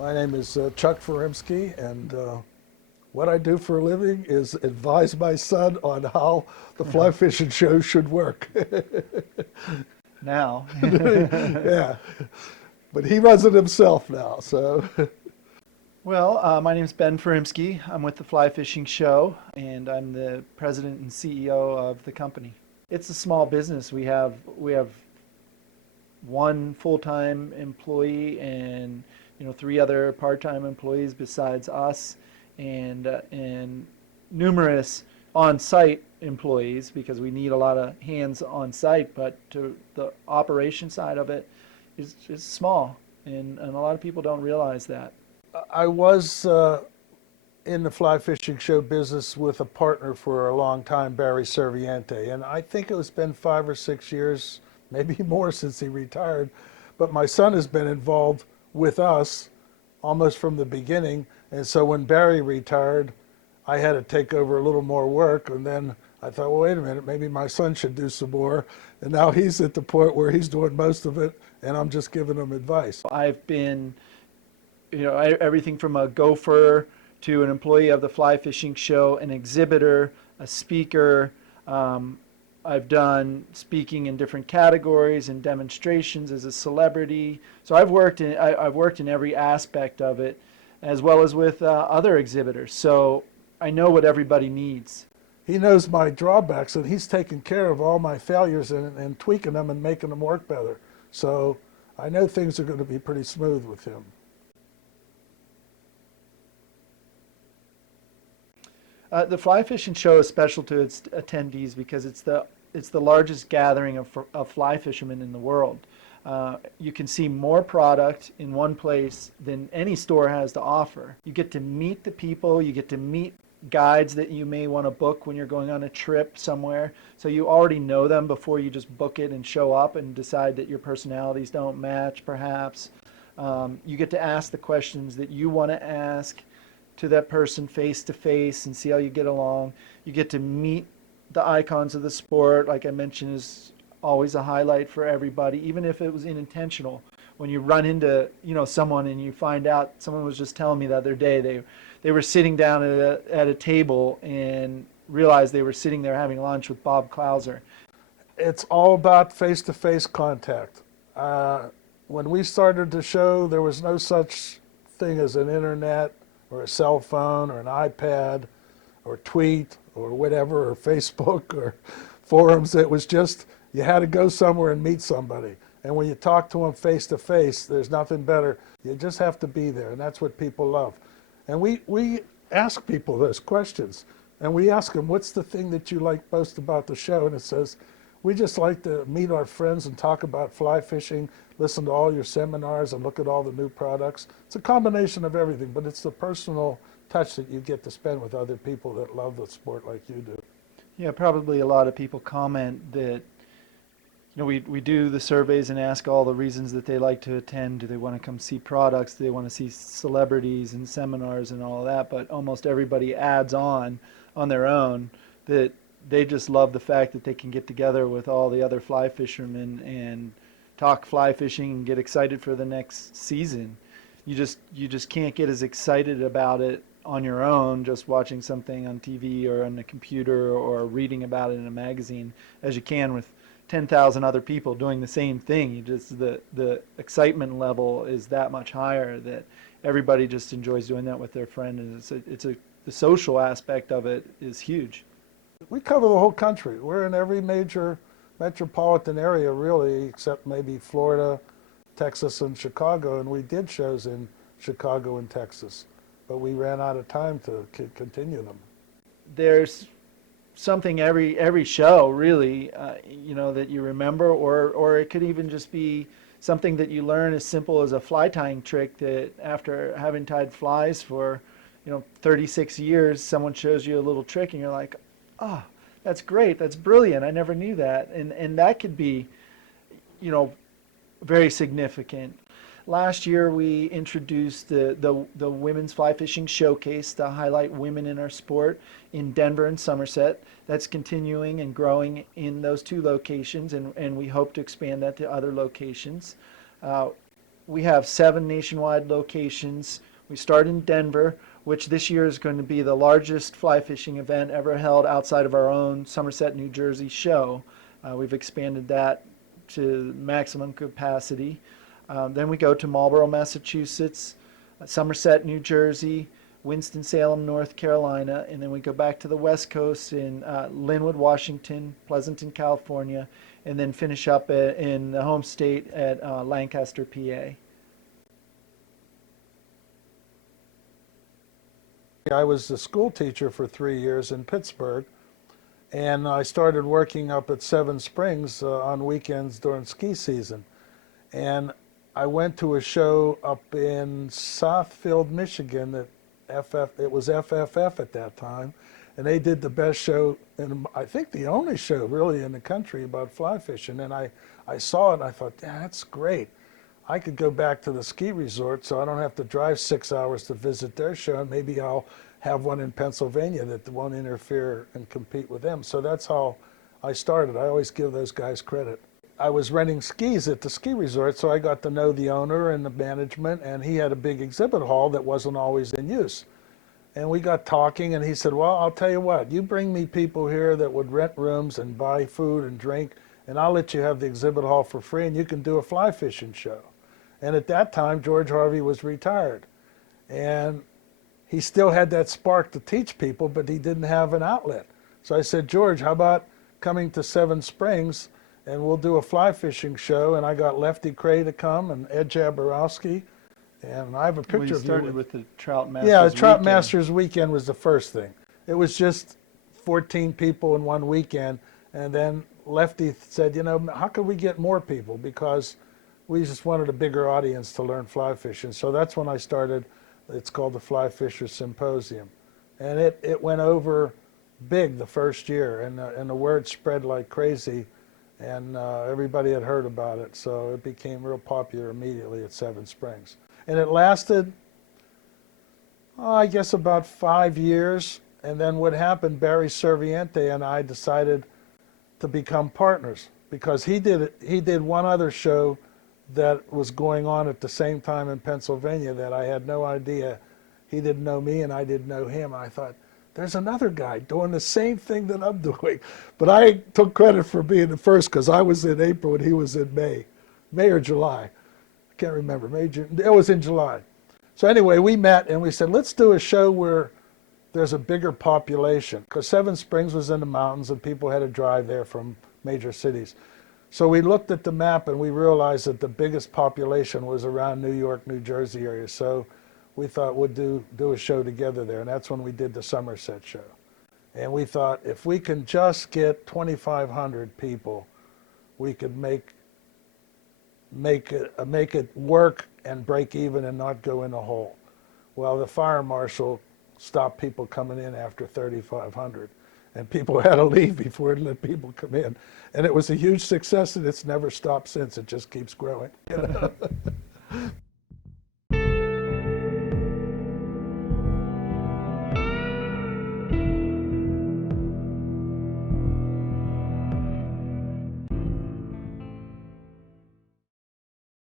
My name is Chuck Furimsky, and what I do for a living is advise my son on how the fly fishing show should work. Now. Yeah, but he runs it himself now, so. Well, my name is Ben Furimsky. I'm with the Fly Fishing Show, and I'm the president and CEO of the company. It's a small business. We have one full-time employee and three other part-time employees besides us, and numerous on-site employees because we need a lot of hands on site. But to the operation side of it is small, and a lot of people don't realize that. I was in the fly fishing show business with a partner for a long time, Barry Serviente, and I think it's been 5 or 6 years, maybe more since he retired. But my son has been involved with us almost from the beginning, and so when Barry retired, I had to take over a little more work, and then I thought, well, wait a minute, maybe my son should do some more. And now he's at the point where he's doing most of it, and I'm just giving him advice. I've been everything from a gopher to an employee of the fly fishing show, an exhibitor, a speaker. I've done speaking in different categories and demonstrations as a celebrity. So I've worked in every aspect of it, as well as with other exhibitors. So I know what everybody needs. He knows my drawbacks, and he's taking care of all my failures and tweaking them and making them work better. So I know things are going to be pretty smooth with him. The fly fishing show is special to its attendees because it's the largest gathering of fly fishermen in the world. You can see more product in one place than any store has to offer. You get to meet the people, you get to meet guides that you may want to book when you're going on a trip somewhere. So you already know them before you just book it and show up and decide that your personalities don't match, perhaps. You get to ask the questions that you want to ask to that person face to face and see how you get along. You get to meet the icons of the sport, like I mentioned, is always a highlight for everybody, even if it was unintentional. When you run into someone and you find out, someone was just telling me the other day they were sitting down at a table and realized they were sitting there having lunch with Bob Clouser. It's all about face-to-face contact. When we started the show, there was no such thing as an internet or a cell phone or an iPad or tweet or whatever, or Facebook or forums. It was just, you had to go somewhere and meet somebody. And when you talk to them face to face, there's nothing better. You just have to be there, and that's what people love. And we ask people those questions, and we ask them, what's the thing that you like most about the show? And it says, we just like to meet our friends and talk about fly fishing, listen to all your seminars and look at all the new products. It's a combination of everything, but it's the personal touch that you get to spend with other people that love the sport like you do. Yeah, probably a lot of people comment that we do the surveys and ask all the reasons that they like to attend. Do they want to come see products? Do they want to see celebrities and seminars and all of that? But almost everybody adds on their own that they just love the fact that they can get together with all the other fly fishermen and talk fly fishing and get excited for the next season. You just can't get as excited about it on your own just watching something on TV or on a computer or reading about it in a magazine as you can with 10,000 other people doing the same thing. The excitement level is that much higher that everybody just enjoys doing that with their friend, and the social aspect of it is huge. We cover the whole country. We're in every major metropolitan area, really, except maybe Florida, Texas, and Chicago. And we did shows in Chicago and Texas, but we ran out of time to continue them. There's something every show, really, that you remember, or it could even just be something that you learn as simple as a fly tying trick that after having tied flies for 36 years, someone shows you a little trick and you're like, oh, that's great, that's brilliant, I never knew that. And that could be, very significant. Last year we introduced the Women's Fly Fishing Showcase to highlight women in our sport in Denver and Somerset. That's continuing and growing in those two locations, and we hope to expand that to other locations. we have 7 nationwide locations. We start in Denver, which this year is going to be the largest fly fishing event ever held outside of our own Somerset, New Jersey show. We've expanded that to maximum capacity. Then we go to Marlborough, Massachusetts, Somerset, New Jersey, Winston-Salem, North Carolina, and then we go back to the West Coast in Linwood, Washington, Pleasanton, California, and then finish up in the home state at Lancaster, PA. I was a school teacher for 3 years in Pittsburgh, and I started working up at Seven Springs on weekends during ski season. And I went to a show up in Southfield, Michigan that it was FFF at that time, and they did the best show, and I think the only show really in the country about fly fishing. And I saw it and I thought, yeah, that's great. I could go back to the ski resort so I don't have to drive 6 hours to visit their show, and maybe I'll have one in Pennsylvania that won't interfere and compete with them. So that's how I started. I always give those guys credit. I was renting skis at the ski resort, so I got to know the owner and the management, and he had a big exhibit hall that wasn't always in use. And we got talking, and he said, well, I'll tell you what, you bring me people here that would rent rooms and buy food and drink, and I'll let you have the exhibit hall for free, and you can do a fly fishing show. And at that time, George Harvey was retired. And he still had that spark to teach people, but he didn't have an outlet. So I said, George, how about coming to Seven Springs, and we'll do a fly fishing show? And I got Lefty Cray to come and Ed Jaborowski. And I have a picture of you. We started with the Trout Masters Yeah, the Trout weekend. Masters weekend was the first thing. It was just 14 people in one weekend. And then Lefty said, you know, how could we get more people? Because we just wanted a bigger audience to learn fly fishing. So that's when I started. It's called the Fly Fisher Symposium. And it went over big the first year, and the word spread like crazy, and everybody had heard about it. So it became real popular immediately at Seven Springs. And it lasted, I guess, about 5 years. And then what happened, Barry Serviente and I decided to become partners, because he did one other show that was going on at the same time in Pennsylvania that I had no idea. He didn't know me and I didn't know him. I thought, there's another guy doing the same thing that I'm doing. But I took credit for being the first, because I was in April and he was in May or July. I can't remember, May, June. It was in July. So anyway, we met and we said, let's do a show where there's a bigger population, because Seven Springs was in the mountains and people had to drive there from major cities. So we looked at the map and we realized that the biggest population was around New York, New Jersey area. So we thought we'd do a show together there, and that's when we did the Somerset show. And we thought, if we can just get 2,500 people, we could make it work and break even and not go in a hole. Well, the fire marshal stopped people coming in after 3,500. And people had to leave before it let people come in. And it was a huge success, and it's never stopped since. It just keeps growing. You know?